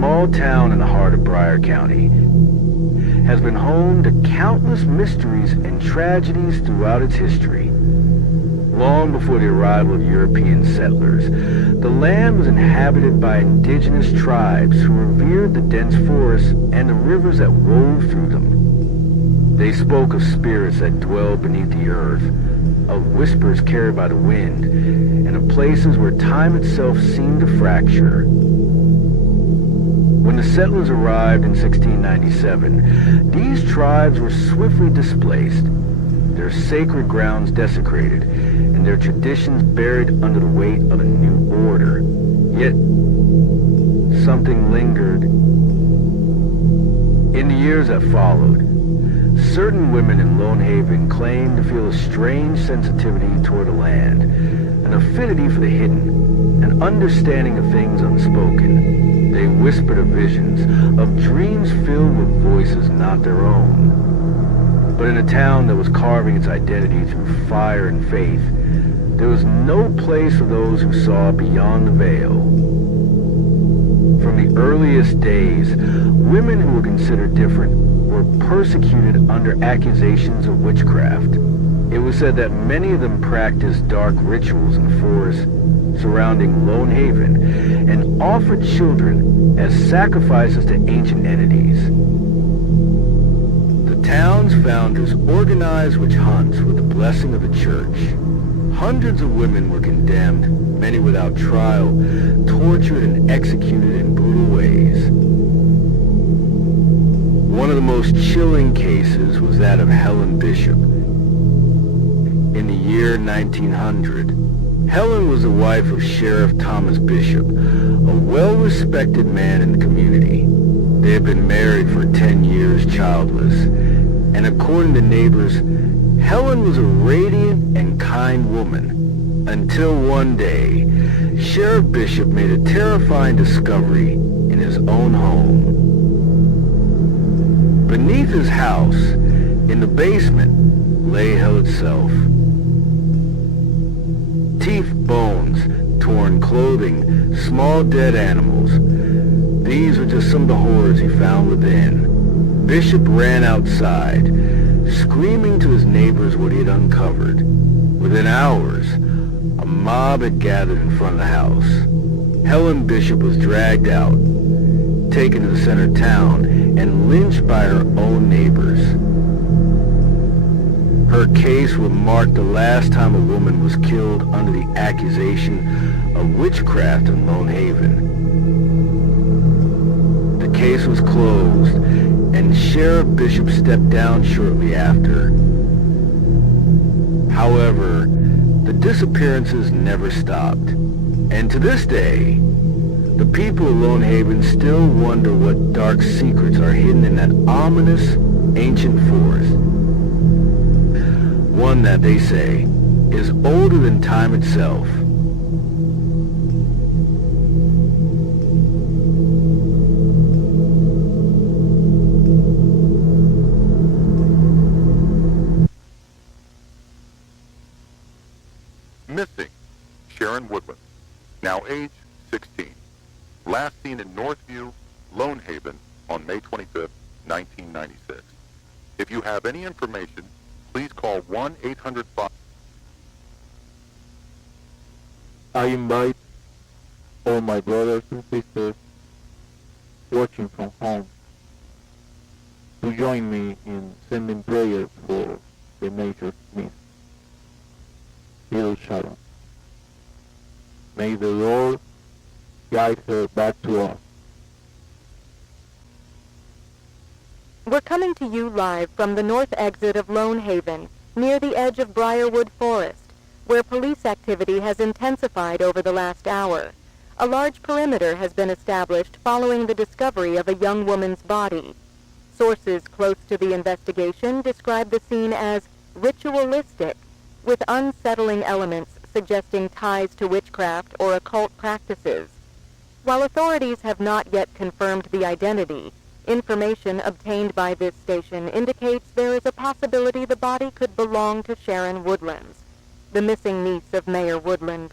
small town in the heart of Broward County, has been home to countless mysteries and tragedies throughout its history. Long before the arrival of European settlers, the land was inhabited by indigenous tribes who revered the dense forests and the rivers that wove through them. They spoke of spirits that dwelled beneath the earth, of whispers carried by the wind, and of places where time itself seemed to fracture. When the settlers arrived in 1697, these tribes were swiftly displaced, their sacred grounds desecrated, and their traditions buried under the weight of a new order. Yet, something lingered. In the years that followed, certain women in Lonehaven claimed to feel a strange sensitivity toward the land, an affinity for the hidden, an understanding of things unspoken. They whispered of visions, of dreams filled with voices not their own. But in a town that was carving its identity through fire and faith, there was no place for those who saw beyond the veil. From the earliest days, women who were considered different were persecuted under accusations of witchcraft. It was said that many of them practiced dark rituals in the forest surrounding Lonehaven and offered children as sacrifices to ancient entities. The town's founders organized witch hunts with the blessing of the church. Hundreds of women were condemned, many without trial, tortured and executed in brutal ways. One of the most chilling cases was that of Helen Bishop. In the year 1900, Helen was the wife of Sheriff Thomas Bishop, a well-respected man in the community. They had been married for 10 years childless, and according to neighbors, Helen was a radiant and kind woman, until one day, Sheriff Bishop made a terrifying discovery in his own home. Beneath his house, in the basement, lay hell itself. Teeth, bones, torn clothing, small dead animals. These were just some of the horrors he found within. Bishop ran outside, screaming to his neighbors what he had uncovered. Within hours, a mob had gathered in front of the house. Helen Bishop was dragged out, taken to the center of town, and lynched by her own neighbors. Her case would mark the last time a woman was killed under the accusation of witchcraft in Lonehaven. The case was closed, and Sheriff Bishop stepped down shortly after. However, the disappearances never stopped, and to this day, the people of Lonehaven still wonder what dark secrets are hidden in that ominous, ancient forest. One that, they say, is older than time itself. Missing, Sharon Woodland, now age 16. Last seen in Northview, Lonehaven on May 25, 1996. If you have any information, please call 1-800-5. I invite all my brothers and sisters watching from home to join me in sending prayers for the Major Smith, little Sharon. May the Lord guide her back to us. We're coming to you live from the north exit of Lonehaven, near the edge of Briarwood Forest, where police activity has intensified over the last hour. A large perimeter has been established following the discovery of a young woman's body. Sources close to the investigation describe the scene as ritualistic, with unsettling elements suggesting ties to witchcraft or occult practices. While authorities have not yet confirmed the identity, information obtained by this station indicates there is a possibility the body could belong to Sharon Woodland, the missing niece of Mayor Woodland.